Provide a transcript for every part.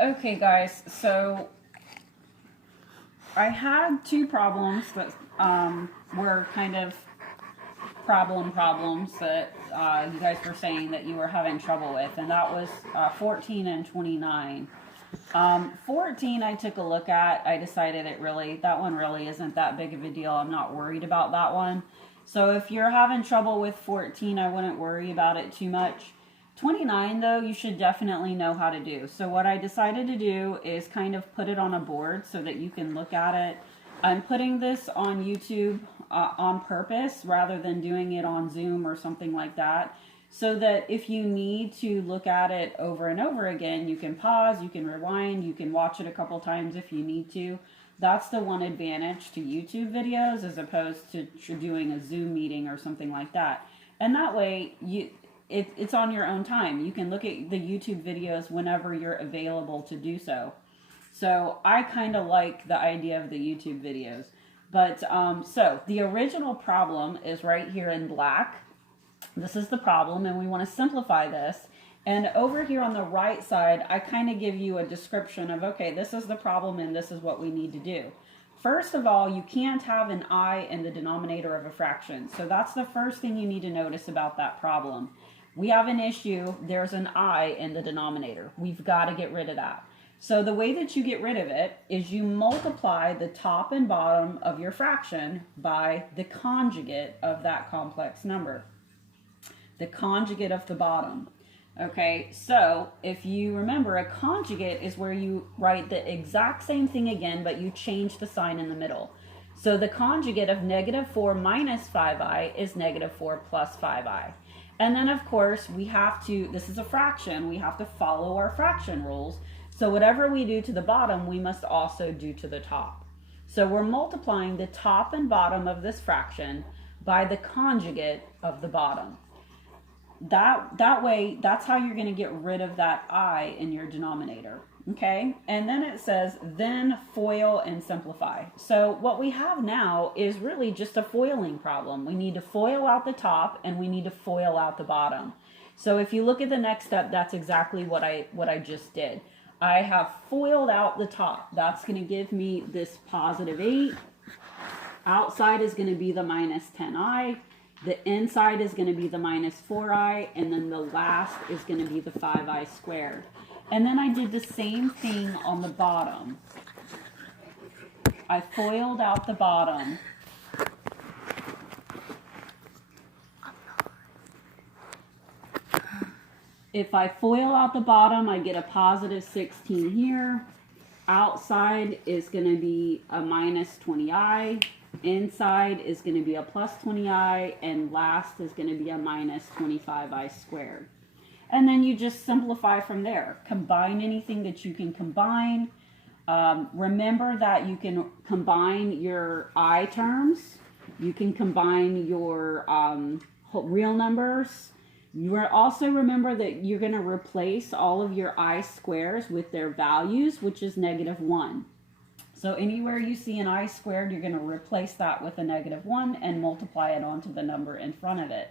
Okay, guys, so I had two problems that were kind of problems that you guys were saying that you were having trouble with, and that was 14 and 29. 14 I took a look at. I decided that one really isn't that big of a deal. I'm not worried about that one. So if you're having trouble with 14, I wouldn't worry about it too much. 29 though, you should definitely know how to do. So what I decided to do is kind of put it on a board so that you can look at it. I'm putting this on YouTube on purpose rather than doing it on Zoom or something like that, so that if you need to look at it over and over again, you can pause, you can rewind, you can watch it a couple times if you need to. That's the one advantage to YouTube videos as opposed to doing a Zoom meeting or something like that. And that way, it's on your own time. You can look at the YouTube videos whenever you're available to do so. So I kind of like the idea of the YouTube videos. But so the original problem is right here in black. This is the problem, and we want to simplify this. And over here on the right side, I kind of give you a description of, okay, this is the problem and this is what we need to do. First of all, you can't have an I in the denominator of a fraction. So that's the first thing you need to notice about that problem. We have an issue, there's an I in the denominator. We've got to get rid of that. So the way that you get rid of it is you multiply the top and bottom of your fraction by the conjugate of that complex number. The conjugate of the bottom. Okay, so if you remember, a conjugate is where you write the exact same thing again, but you change the sign in the middle. So the conjugate of negative 4 minus 5i is negative 4 plus 5i. And then, of course, we have to, this is a fraction, we have to follow our fraction rules. So whatever we do to the bottom, we must also do to the top. So we're multiplying the top and bottom of this fraction by the conjugate of the bottom. That way, that's how you're going to get rid of that I in your denominator. Okay, and then it says, then FOIL and simplify. So what we have now is really just a foiling problem. We need to FOIL out the top and we need to FOIL out the bottom. So if you look at the next step, that's exactly what I just did. I have FOILed out the top. That's going to give me this positive 8. Outside is going to be the minus 10i. The inside is going to be the minus 4i. And then the last is going to be the 5i squared. And then I did the same thing on the bottom. I FOILed out the bottom. If I FOIL out the bottom, I get a positive 16 here. Outside is going to be a minus 20i. Inside is going to be a plus 20i. And last is going to be a minus 25i squared. And then you just simplify from there. Combine anything that you can combine. Remember that you can combine your I terms. You can combine your real numbers. You also remember that you're going to replace all of your I squares with their values, which is negative 1. So anywhere you see an I squared, you're going to replace that with a negative 1 and multiply it onto the number in front of it.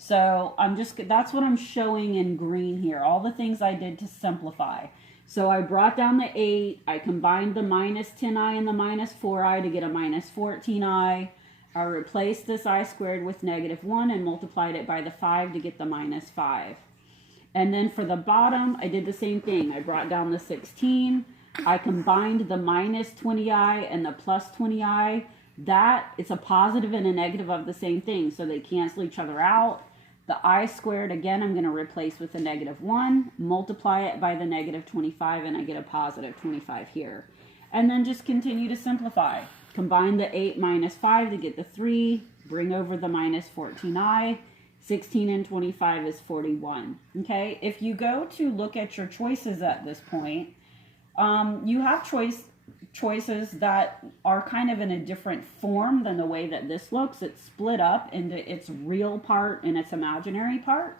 So that's what I'm showing in green here, all the things I did to simplify. So I brought down the 8, I combined the minus 10i and the minus 4i to get a minus 14i. I replaced this I squared with negative 1 and multiplied it by the 5 to get the minus 5. And then for the bottom, I did the same thing. I brought down the 16, I combined the minus 20i and the plus 20i. It's a positive and a negative of the same thing, so they cancel each other out. The I squared, again, I'm going to replace with a negative 1, multiply it by the negative 25, and I get a positive 25 here. And then just continue to simplify. Combine the 8 minus 5 to get the 3, bring over the minus 14i, 16 and 25 is 41. Okay, if you go to look at your choices at this point, you have choices that are kind of in a different form than the way that this looks. It's split up into its real part and its imaginary part.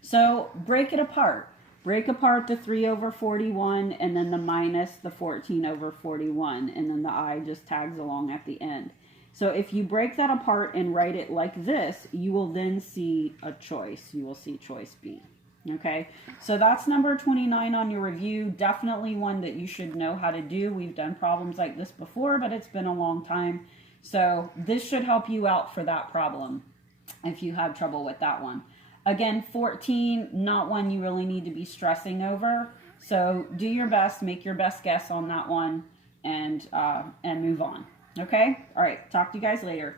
So break it apart. Break apart the 3 over 41 and then the minus the 14 over 41. And then the I just tags along at the end. So if you break that apart and write it like this, you will then see a choice. You will see choice B. Okay, so that's number 29 on your review. Definitely one that you should know how to do. We've done problems like this before, but it's been a long time. So this should help you out for that problem if you have trouble with that one. Again, 14, not one you really need to be stressing over. So do your best, make your best guess on that one, and move on. Okay? All right, talk to you guys later.